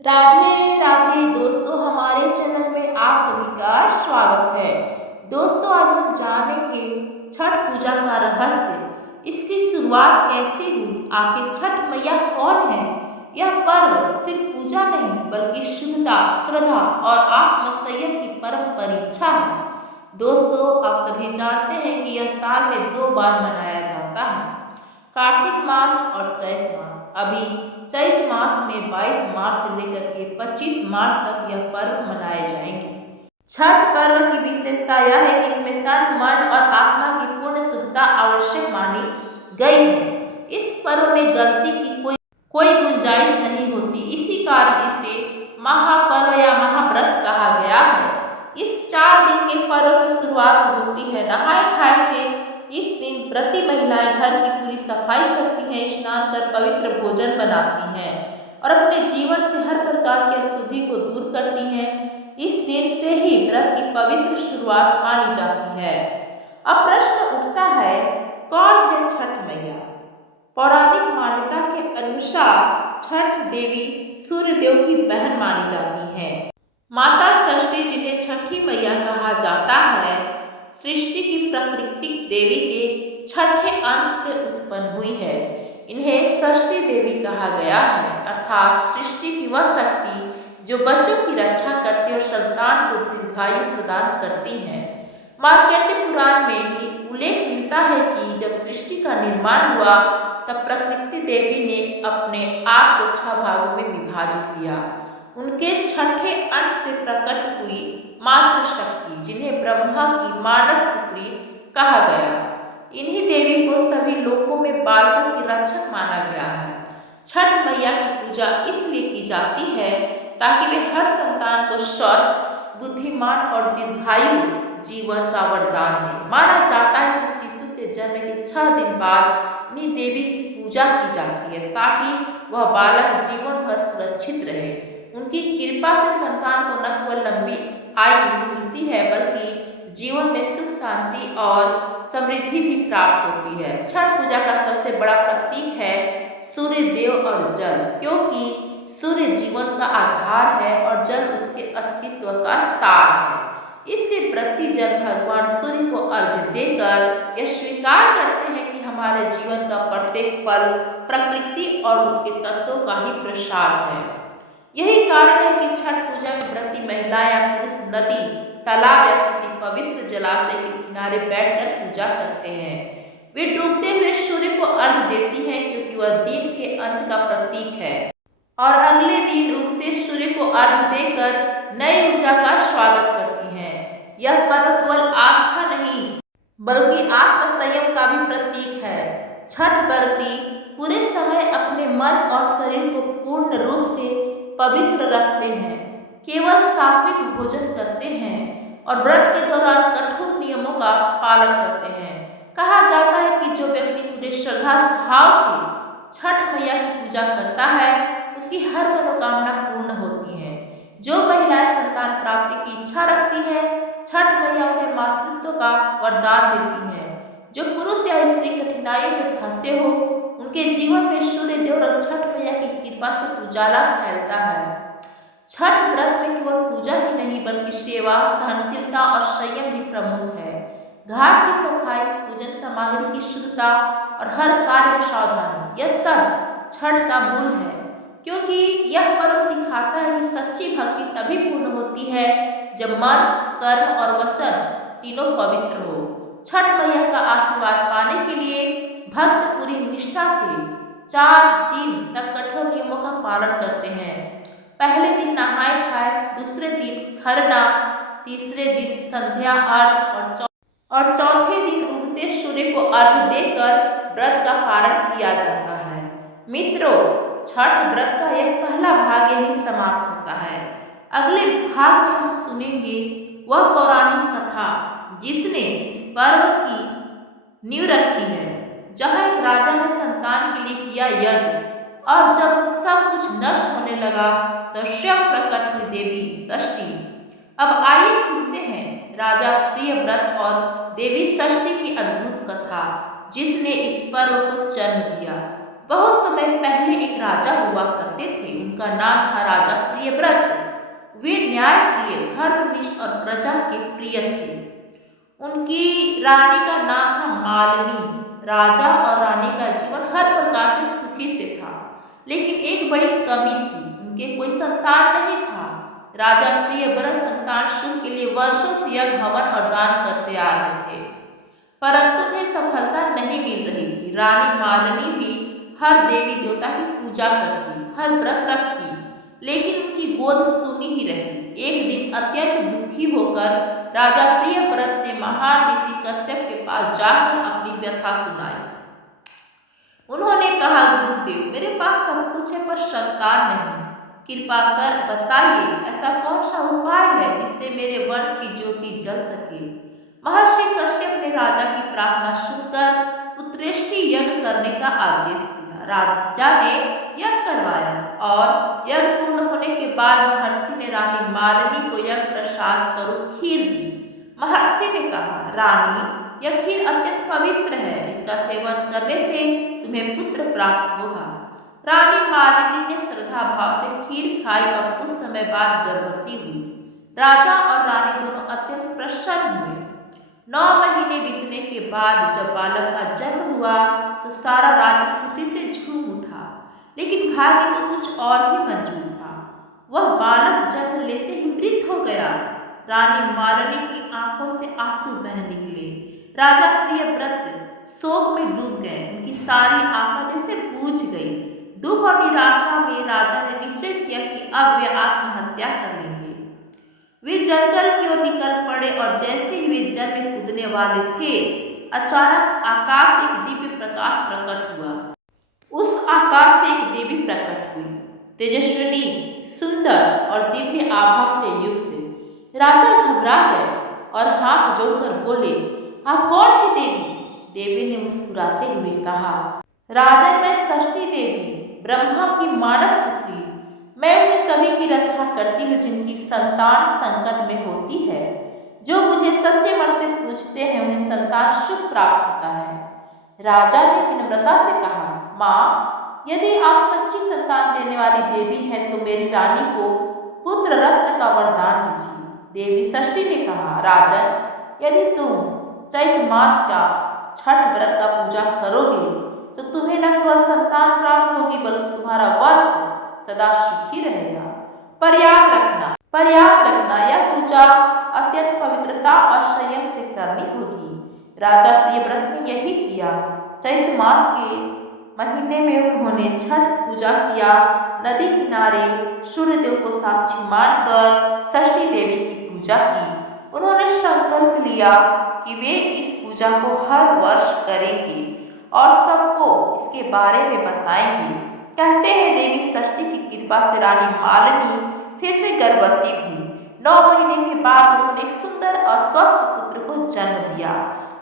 राधे राधे दोस्तों, हमारे चैनल में आप सभी का स्वागत है। दोस्तों, आज हम जानेंगे छठ पूजा का रहस्य, इसकी शुरुआत कैसे हुई, आखिर छठ मैया कौन है। यह पर्व सिर्फ पूजा नहीं बल्कि शुद्धता, श्रद्धा और आत्मसंयम की परम परीक्षा है। दोस्तों, आप सभी जानते हैं कि यह साल में 2 बार मनाया जाता है, कार्तिक मास और चैत मास। अभी चैत मास में 22 मार्च से लेकर के 25 मार्च तक यह पर्व मनाए जाएंगे। छठ पर्व की विशेषता यह है कि इसमें तन, मन और आत्मा की पूर्ण शुद्धता आवश्यक मानी गई है। इस पर्व में गलती की कोई गुंजाइश नहीं होती, इसी कारण इसे महापर्व या महाव्रत कहा गया है। इस 4 दिन के पर्व की शुरुआत होती है नहाय खाए से। इस दिन व्रती महिलाएं घर की पूरी सफाई करती हैं, स्नान कर पवित्र भोजन बनाती हैं और अपने जीवन से हर प्रकार की अशुद्धि को दूर करती हैं। इस दिन से ही व्रत की पवित्र शुरुआत मानी जाती है। अब प्रश्न उठता है, कौन है छठ मैया। पौराणिक मान्यता के अनुसार छठ देवी सूर्य देव की बहन मानी जाती हैं। माता षष्ठी, जिन्हें छठी मैया कहा जाता है, सृष्टि की प्राकृतिक देवी के छठे अंश से उत्पन्न हुई है। इन्हें षष्ठी देवी कहा गया है, अर्थात सृष्टि की वह शक्ति जो बच्चों की रक्षा करती और संतान को दीर्घायु प्रदान करती है। मार्कंडेय पुराण में ही उल्लेख मिलता है कि जब सृष्टि का निर्माण हुआ तब प्रकृति देवी ने अपने आप को 6 भागों में विभाजित किया। उनके छठे अंश से प्रकट हुई मातृशक्ति, जिन्हें ब्रह्मा की मानस पुत्री कहा गया। इन्हीं देवी को सभी लोकों में बालकों की रक्षक माना गया है। छठ मैया की पूजा इसलिए की जाती है ताकि वे हर संतान को स्वस्थ, बुद्धिमान और दीर्घायु जीवन का वरदान दें। माना जाता है कि शिशु के जन्म के 6 दिन बाद इन्हीं देवी की पूजा की जाती है ताकि वह बालक जीवन भर सुरक्षित रहे। उनकी कृपा से संतान को न केवल लंबी आयु मिलती है बल्कि जीवन में सुख, शांति और समृद्धि भी प्राप्त होती है। छठ पूजा का सबसे बड़ा प्रतीक है सूर्य देव और जल, क्योंकि सूर्य जीवन का आधार है और जल उसके अस्तित्व का सार है। इससे व्रती जल भगवान सूर्य को अर्घ्य देकर यह स्वीकार करते हैं कि हमारे जीवन का प्रत्येक पल प्रकृति और उसके तत्वों का ही प्रसाद है। यही कारण है कि छठ पूजा में व्रती महिलाएं या पुरुष नदी, तालाब या किसी पवित्र जलाशय के किनारे बैठकर पूजा करते हैं। वे डूबते हुए सूर्य को अर्घ्य देती हैं क्योंकि वह दिन के अंत का प्रतीक है और अगले दिन उगते सूर्य को अर्घ्य देकर नई ऊर्जा का स्वागत करती हैं। यह पर्व केवल आस्था नहीं बल्कि आत्मसंयम का भी प्रतीक है। छठ व्रती पूरे समय अपने मन और शरीर को पूर्ण रूप से पवित्र रखते हैं, केवल सात्विक भोजन करते हैं और व्रत के दौरान कठोर नियमों का पालन करते हैं। कहा जाता है कि जो व्यक्ति पूरे श्रद्धा भाव से छठ मैया की पूजा करता है उसकी हर मनोकामना पूर्ण होती है। जो महिलाएं संतान प्राप्ति की इच्छा रखती हैं, छठ मैया उन्हें मातृत्व का वरदान देती हैं। जो पुरुष या स्त्री कठिनाइयों में फंसे हो, उनके जीवन में सूर्य देव और छठ मैया की कृपा से उजाला फैलता है। छठ व्रत में केवल पूजा ही नहीं बल्कि सेवा, सहनशीलता और संयम भी प्रमुख है। घाट की सफाई, पूजन सामग्री की शुद्धता और हर कार्य में सावधानी, यह सब छठ का मूल है, क्योंकि यह पर्व सिखाता है कि सच्ची भक्ति तभी पूर्ण होती है जब मन, कर्म और वचन तीनों पवित्र हो। छठ मैया का आशीर्वाद पाने के लिए भक्त पूरी निष्ठा से 4 दिन तक कठोर नियमों का पालन करते हैं। पहले दिन नहाय खाए, दूसरे दिन खरना, तीसरे दिन संध्या अर्घ और चौथे दिन उगते सूर्य को अर्घ्य देकर व्रत का पारण किया जाता है। मित्रों, छठ व्रत का यह पहला भाग यही समाप्त होता है। अगले भाग में हम सुनेंगे वह पौराणिक कथा जिसने इस पर्व की नींव रखी है, जहाँ एक राजा ने संतान के लिए किया यज्ञ और जब सब कुछ नष्ट होने लगा तो स्वयं प्रकट हुई देवी षष्ठी। अब आइए सुनते हैं राजा प्रियव्रत और देवी षष्ठी की अद्भुत कथा, जिसने इस पर्व को जन्म दिया। बहुत समय पहले एक राजा हुआ करते थे। उनका नाम था राजा प्रियव्रत। वे न्यायप्रिय, धर्मनिष्ठ और प्रजा के प्रिय थे। उनकी रानी का नाम था मालिनी। राजा और रानी का जीवन हर प्रकार से सुखी से था, लेकिन एक बड़ी कमी थी, उनके कोई संतान नहीं था। राजा प्रियव्रत संतान सुख के लिए वर्षों से यज्ञ, हवन और दान करते आ रहे थे, परंतु उन्हें सफलता नहीं मिल रही थी। रानी मालिनी भी हर देवी देवता की पूजा करती, हर व्रत रखती, लेकिन उनकी गोद सुनी ही रही। एक दिन अत्यंत दुखी होकर राजा प्रियव्रत ने महान ऋषि कश्यप के पास जाकर अपनी व्यथा सुनाई। उन्होंने कहा, गुरुदेव, मेरे पास सब कुछ है पर संतान नहीं। कृपा कर बताइए, ऐसा कौन सा उपाय है जिससे मेरे वंश की ज्योति जल सके। महर्षि कश्यप ने राजा की प्रार्थना सुनकर पुत्रेष्टि यज्ञ करने का आदेश दिया। राजा ने यज्ञ करवाया और यज्ञ पूर्ण होने के बाद महर्षि ने रानी मालिनी को यज्ञ प्रसाद स्वरूप खीर दी। महर्षि ने कहा, रानी, यह खीर अत्यंत पवित्र है, इसका सेवन करने से तुम्हें पुत्र प्राप्त होगा। रानी मालिनी ने श्रद्धा भाव से खीर खाई और कुछ समय बाद गर्भवती हुई। राजा और रानी दोनों अत्यंत प्रसन्न हुए। 9 महीने बीतने के बाद जब बालक का जन्म हुआ तो सारा राज्य खुशी से झूम उठा, लेकिन भाग्य को कुछ और ही मंजूर था। वह बालक जन्म लेते ही मृत हो गया। रानी मालिनी की आंखों से आंसू बह निकले। राजा प्रियव्रत शोक में डूब गए। उनकी सारी आशा जैसे बूझ गई। दुख और निराशा में राजा ने निश्चय किया कि अब वे आत्महत्या कर लेंगे। वे जंगल की ओर निकल पड़े और जैसे ही वे जल में कूदने वाले थे, अचानक आकाश से एक दिव्य प्रकाश प्रकट हुआ। उस आकाश से एक देवी प्रकट हुई, तेजस्विनी, सुंदर और दिव्य आभा से युक्त। राजा घबरा गए और हाथ जोड़कर बोले, आप कौन है देवी? देवी ने मुस्कुराते हुए कहा, राजन, मैं षष्ठी देवी, ब्रह्मा की मानस पुत्री। मैं उन सभी की रक्षा करती हूँ जिनकी संतान संकट में होती है। जो मुझे सच्चे मन से पूछते हैं उन्हें संतान सुख प्राप्त होता है। राजा ने विनम्रता से कहा, माँ, यदि आप सच्ची संतान देने वाली देवी हैं तो मेरी रानी को पुत्र रत्न का वरदान दीजिए। देवी षष्ठी ने कहा, राजन, यदि तुम चैत्र मास का छठ व्रत का पूजा करोगे तो तुम्हें न केवल संतान प्राप्त होगी बल्कि तुम्हारा वर्ष सदा सुखी रहेगा। पर याद रखना यह पूजा अत्यंत पवित्रता और संयम से करनी होगी। राजा प्रियव्रत ने यही किया। चैत्र मास के महीने में उन्होंने छठ पूजा किया। नदी किनारे सूर्यदेव को साक्षी मानकर षष्ठी देवी की पूजा की। उन्होंने संकल्प लिया कि वे इस पूजा को हर वर्ष करेंगे और सबको इसके बारे में बताएंगे। कहते हैं देवी षष्ठी की कृपा से रानी मालिनी फिर से गर्भवती हुई। 9 महीने के बाद उन्होंने एक सुंदर और स्वस्थ पुत्र को जन्म दिया।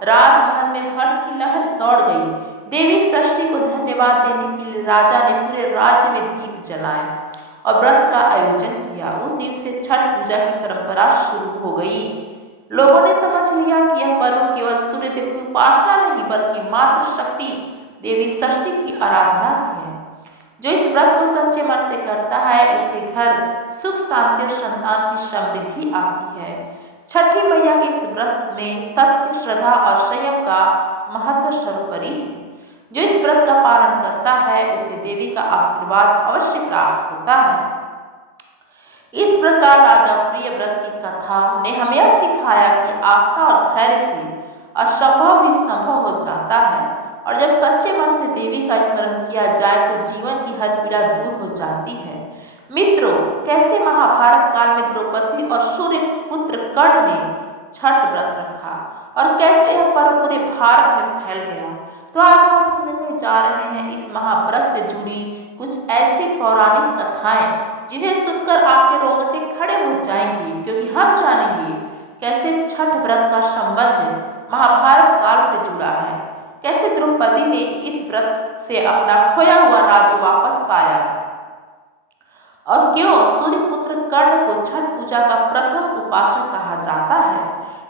राजमहल में हर्ष की लहर दौड़ गई। देवी षष्ठी को धन्यवाद देने के लिए राजा ने पूरे राज्य में दीप जलाए और व्रत का आयोजन किया। उस दिन से छठ पूजा की परंपरा शुरू हो गई। लोगों ने समझ लिया कि यह पर्व केवल सूर्यदेव की उपासना नहीं बल्कि मातृ शक्ति देवी षष्ठी की आराधना भी है। जो इस व्रत को सच्चे मन से करता है उसके घर सुख, शांति और संतान की समृद्धि आती है। छठी मैया के इस व्रत में सत्य, श्रद्धा और संयम का महत्व सर्वोपरि है। जो इस व्रत का पालन करता है उसे देवी का आशीर्वाद अवश्य प्राप्त होता है। इस प्रकार राजा प्रियव्रत की कथा ने हमें यह सिखाया कि आस्था और धैर्य से असंभव भी संभव हो जाता है और जब सच्चे मन से देवी का स्मरण किया जाए तो जीवन की हर पीड़ा दूर हो जाती है। मित्रों, कैसे महाभारत काल में द्रौपदी और सूर्य पुत्र कर्ण ने छठ व्रत रखा और कैसे यह पर्व पूरे भारत में फैल गया, तो आज हम सुनने जा रहे हैं इस महाव्रत से जुड़ी कुछ ऐसी पौराणिक कथाएं जिन्हें सुनकर आपके रोंगटे खड़े हो जाएंगे, क्योंकि हम जानेंगे कैसे छठ व्रत का संबंध महाभारत काल से जुड़ा है, कैसे द्रौपदी ने इस व्रत से अपना खोया हुआ राज्य वापस पाया और क्यों सूर्यपुत्र कर्ण को छठ पूजा का प्रथम उपासक कहा जाता है।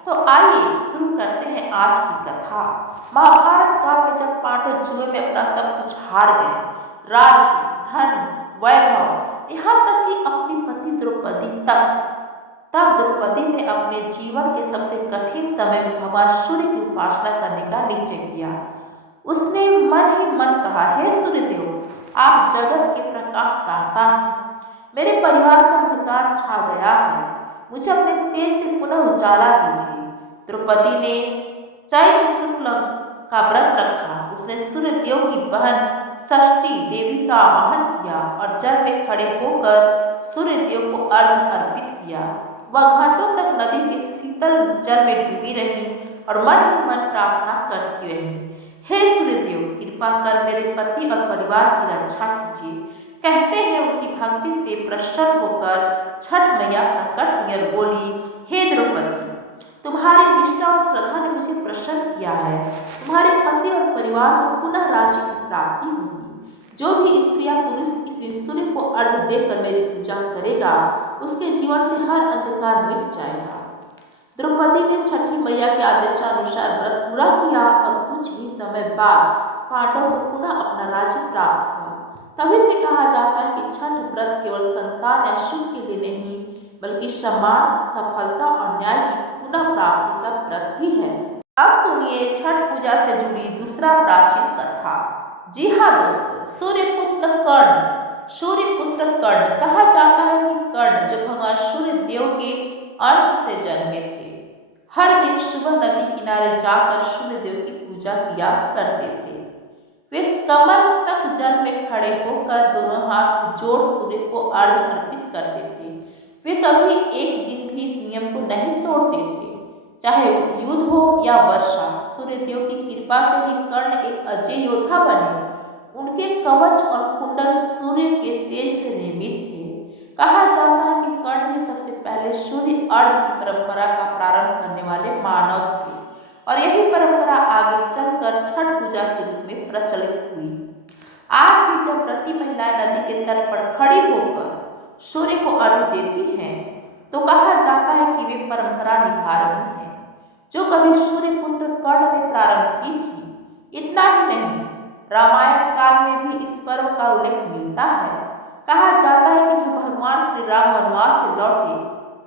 तो आइए शुरू करते हैं आज की कथा। महाभारत काल में जब पांडव जुए में अपना सब कुछ हार गए, राज्य, धन, वैभव, यहाँ तक कि अपनी पति द्रौपदी तक, तब द्रौपदी ने अपने जीवन के सबसे कठिन समय में भगवान सूर्य की उपासना करने का निश्चय किया। उसने मन ही मन कहा, हे सूर्यदेव, आप जगत के प्रकाश दाता हैं। मेरे परिवार का अंधकार छा गया है, मुझे अपने तेज से पुनः उजाला दीजिए। द्रौपदी ने चैत्र शुक्ल का व्रत रखा। उसने सूर्यदेव की बहन षष्ठी देवी का आवाहन किया और जल में खड़े होकर सूर्यदेव को अर्घ्य अर्पित किया। वह घंटों तक नदी के शीतल जल में डूबी रही और मन ही मन प्रार्थना करती रही, हे सूर्यदेव, कृपा कर मेरे पति और परिवार की रक्षा कीजिए। कहते हैं उनकी भक्ति से प्रसन्न होकर छठ मैया प्रकट हुई और बोली, हे द्रौपदी, तुम्हारी निष्ठा और श्रद्धा ने मुझे प्रसन्न किया है। तुम्हारे पति और परिवार को पुनः राज्य की प्राप्ति होगी। जो भी स्त्री या पुरुष इस दिन सूर्य को अर्घ्य देकर मेरी पूजा करेगा, उसके जीवन से हर अंधकार मिट जाएगा। द्रौपदी ने छठी मैया के आदेशानुसार व्रत पूरा किया और कुछ ही समय बाद पांडवों को पुनः अपना राज्य प्राप्त हुआ। तभी से कहा जाता है कि छठ व्रत केवल संतान या सुख के लिए नहीं, बल्कि सम्मान, सफलता और न्याय की पुनः प्राप्ति का व्रत भी है। अब सुनिए छठ पूजा से जुड़ी दूसरा प्राचीन कथा। जी हाँ दोस्तों, सूर्यपुत्र कर्ण कहा जाता है कि कर्ण, जो भगवान सूर्य देव के अंश से जन्मे थे, हर दिन सुबह नदी किनारे जाकर सूर्य देव की पूजा किया करते थे। वे कमर तक जल में खड़े होकर दोनों हाथ जोड़ सूर्य को अर्घ्य अर्पित करते थे। वे कभी एक दिन भी इस नियम को नहीं तोड़ते थे, चाहे युद्ध हो या वर्षा। सूर्यदेव की कृपा से ही कर्ण एक अजय योद्धा बने। उनके कवच और कुंडल सूर्य के तेज से निर्मित थे। कहा जाता है कि कर्ण ही सबसे पहले सूर्य अर्घ्य की परंपरा का प्रारंभ करने वाले मानव थे और यही परंपरा आगे चलकर छठ पूजा के रूप में प्रचलित हुई। आज भी जब व्रती महिलाएं नदी के तट पर खड़ी होकर सूर्य को अर्घ्य देती हैं, तो कहा जाता है कि वे परंपरा निभा रही हैं, जो कभी सूर्यपुत्र कर्ण ने प्रारंभ की थी। इतना ही नहीं, रामायण काल में भी इस पर्व का उल्लेख मिलता है। कहा जाता है कि जब भगवान श्री राम वनवास से लौटे,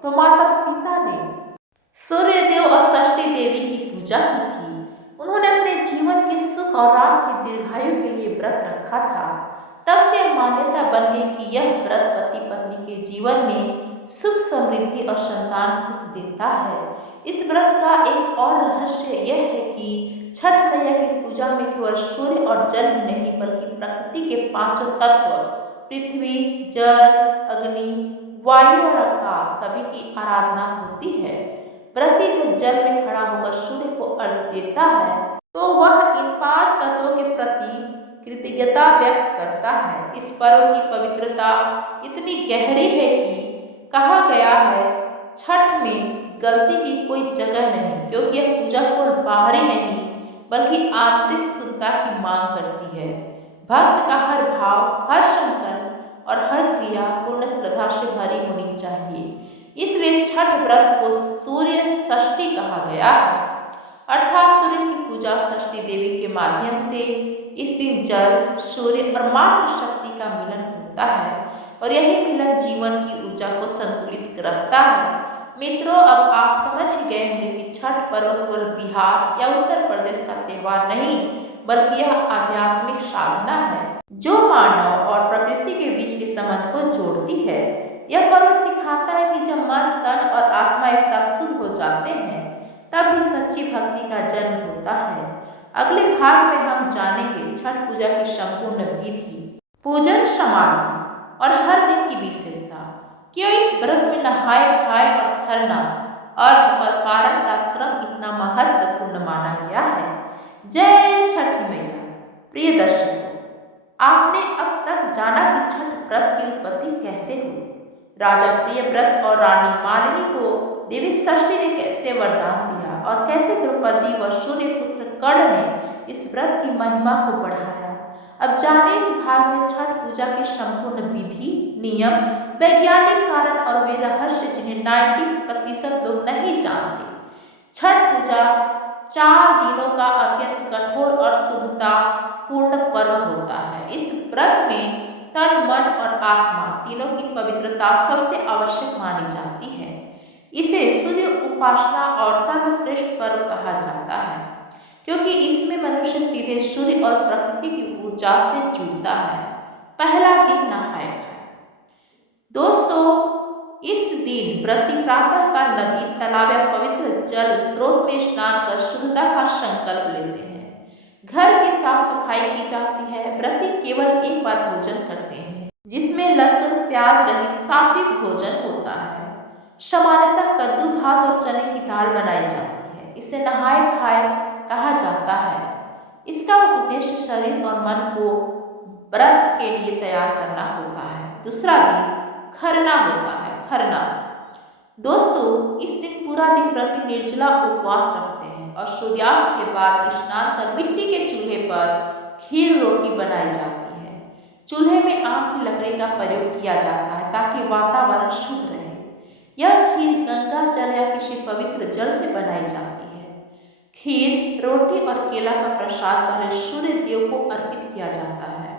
तो माता सीता ने सूर्यदेव और षष्ठी देवी की पूजा की थी। उन्होंने अपने जीवन के सुख और राम की दीर्घायु के लिए व्रत रखा था। तब से मान्यता बन गई कि यह व्रत पति पत्नी के जीवन में सुख, समृद्धि और संतान सुख देता है। इस व्रत का एक और रहस्य यह है कि छठ मैया की पूजा में केवल सूर्य और जल ही नहीं, बल्कि प्रकृति के पांचों तत्व, पृथ्वी, जल, अग्नि, वायु और आकाश, सभी की आराधना होती है। व्रती जब जल में खड़ा होकर सूर्य को अर्घ्य देता है, तो वह इन पांच तत्वों के प्रति कृतज्ञता व्यक्त करता है। इस पर्व की पवित्रता इतनी गहरी है कि कहा गया है, छठ में गलती की कोई जगह नहीं, क्योंकि यह पूजा केवल बाहरी नहीं, बल्कि आंतरिक शुद्धता की मांग करती है। भक्त का हर भाव, हर संकल्प और हर क्रिया पूर्ण श्रद्धा से भरी होनी चाहिए। इसलिए छठ व्रत को सूर्य षष्ठी कहा गया है, अर्थात सूर्य की पूजा षष्ठी देवी के माध्यम से। इस दिन जल, सूर्य और मातृ शक्ति का मिलन होता है और यही मिलन जीवन की ऊर्जा को संतुलित रखता है। मित्रों, अब आप समझ ही गए होंगे कि छठ पर्व केवल बिहार या उत्तर प्रदेश का त्योहार नहीं, बल्कि यह आध्यात्मिक साधना है जो मानव और प्रकृति के बीच के संबंध को जोड़ती है। यह पर्व सिखाता है कि जब मन, तन और आत्मा एक साथ शुद्ध हो जाते हैं, तब ही सच्ची भक्ति का जन्म होता है। अगले भाग में हम जानेंगे छठ पूजा की संपूर्ण विधि, पूजन, समाधि और हर दिन की विशेषता। क्यों इस व्रत में नहाय खाए और खरना, अर्घ और पारण का क्रम इतना महत्वपूर्ण माना गया है। जय छठी मैया। प्रिय दर्शकों, आपने अब तक जाना कि छठ व्रत की उत्पत्ति कैसे हुई, राजा प्रियव्रत और रानी मालिनी को देवी षष्ठी ने कैसे वरदान दिया और कैसे द्रौपदी व सूर्यपुत्र कर्ण ने इस व्रत की महिमा को बढ़ाया। अब जाने इस भाग में छठ पूजा की संपूर्ण विधि, नियम, वैज्ञानिक कारण और वे रहस्य जिन्हें 90% लोग नहीं जानते। छठ पूजा 4 दिनों का अत्यंत कठोर और शुद्धता पूर्ण पर्व होता है। इस व्रत में तन, मन और आत्मा तीनों की पवित्रता सबसे आवश्यक मानी जाती है। इसे सूर्य उपासना और सर्वश्रेष्ठ पर्व कहा जाता है, क्योंकि इसमें मनुष्य सीधे सूर्य और प्रकृति की ऊर्जा से जुड़ता है। पहला दिन नहाय खाय। दोस्तों, इस दिन व्रती प्रातःकाल नदी, तालाब या पवित्र जल स्रोत में स्नान कर शुद्धता का संकल्प लेते हैं। घर की साफ सफाई की जाती है। व्रती केवल एक बार भोजन करते हैं, जिसमें लहसुन प्याज रहित सात्विक भोजन होता है। सामान्यतः कद्दू, भात और चने की दाल बनाई जाती है। इसे नहाय खाय कहा जाता है। इसका उद्देश्य शरीर और मन को व्रत के लिए तैयार करना होता है। दूसरा दिन खरना होता है। खरना, दोस्तों, इस दिन पूरा दिन व्रती निर्जला उपवास रखते हैं और सूर्यास्त के बाद स्नान कर मिट्टी के चूल्हे पर खीर रोटी बनाई जाती है। चूल्हे में आम की लकड़ी का प्रयोग किया जाता है ताकि वातावरण शुद्ध रहे। यह खीर गंगा जल या किसी पवित्र जल से बनाई जाती है। खीर, रोटी और केला का प्रसाद पहले सूर्य देव को अर्पित किया जाता है,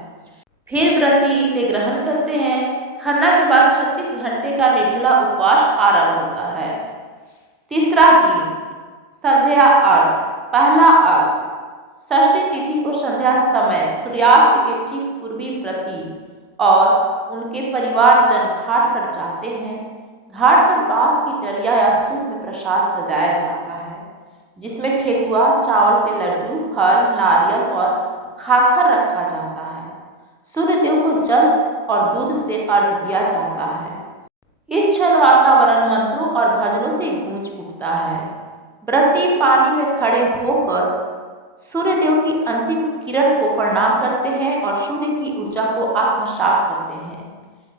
फिर व्रती इसे ग्रहण करते हैं। खरना के बाद 36 घंटे का निर्जला उपवास आरंभ होता है। तीसरा दिन संध्या अर्घ। पहला अर्घ, षष्ठी तिथि को संध्या समय सूर्यास्त के ठीक पूर्वी व्रती और उनके परिवारजन घाट पर जाते हैं। घाट पर बांस की डलिया या सूप में प्रसाद सजाया जाता है, जिसमें ठेकुआ, चावल के लड्डू, फल, नारियल और खाकर रखा जाता है। सूर्य देव को जल और दूध से अर्घ्य दिया जाता है। इस क्षण वातावरण मंत्रों और भजनों से गूंज उठता है। व्रती पानी में खड़े होकर सूर्य देव की अंतिम किरण को प्रणाम करते हैं और सूर्य की ऊर्जा को आत्मसात करते हैं।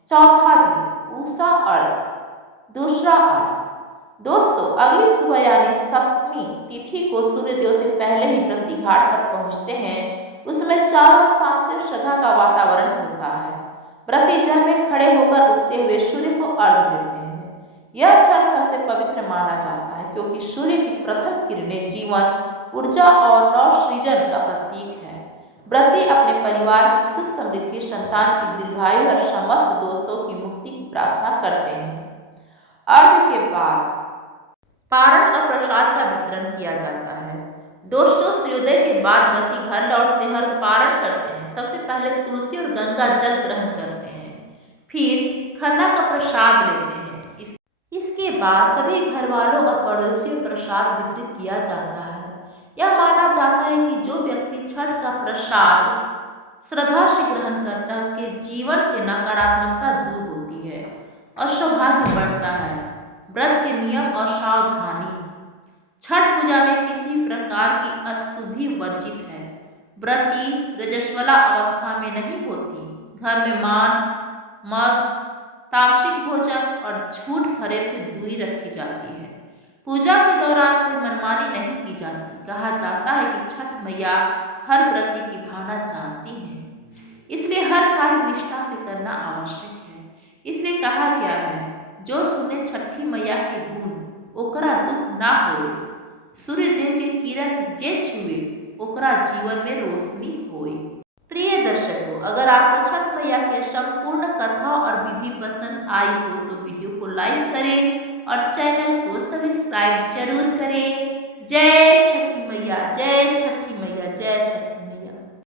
चौथा दिन उषा अर्घ। दूसरा अर्घ, दोस्तों, अगली सुबह यानी सप्तमी तिथि को सूर्य देव से पहले ही व्रती घाट पर पहुंचते हैं। उसमें चारों शांति श्रद्धा का वातावरण होता है। व्रती जल में खड़े होकर उगते हुए सूर्य को अर्घ्य देते हैं। यह क्षण सबसे पवित्र माना जाता है, क्योंकि सूर्य की प्रथम किरणें जीवन, ऊर्जा और नवसृजन का प्रतीक है। व्रती अपने परिवार की सुख समृद्धि, संतान की दीर्घायु और समस्त दोषों की मुक्ति की प्रार्थना करते हैं। अर्घ्य के बाद पारण और प्रसाद का वितरण किया जाता है। दोस्तों, सूर्योदय के बाद व्रती घर लौटते हैं और पारण करते हैं। सबसे पहले तुलसी और गंगा जल ग्रहण करते हैं, फिर खरना का प्रसाद लेते हैं। इसके बाद सभी घर वालों और पड़ोसियों को प्रसाद वितरित किया जाता है। यह माना जाता है कि जो व्यक्ति छठ का प्रसाद श्रद्धा से ग्रहण करता है, उसके जीवन से नकारात्मकता दूर होती है और सौभाग्य बढ़ता है। व्रत के नियम और सावधानी। छठ पूजा में किसी प्रकार की अशुद्धि वर्जित है। व्रती रजस्वला अवस्था में नहीं होती। घर में मांस, मद, तामसिक भोजन और झूठ फरेब से दूरी रखी जाती है। पूजा के दौरान कोई मनमानी नहीं की जाती। कहा जाता है कि छठ मैया हर व्रती की भावना जानती है, इसलिए हर कार्य निष्ठा से करना आवश्यक है। इसलिए कहा गया है, जो सुने छठी मैया के गुण, ओकरा दुख ना हो। सूर्य देव के किरण जे छुए, ओकरा जीवन में रोशनी होए। प्रिय दर्शकों, अगर आपको छठ मैया की संपूर्ण कथा और विधि पसंद आई हो तो वीडियो को लाइक करें और चैनल को सब्सक्राइब जरूर करें। जय छठी मैया, जय छठी मैया, जय छठी।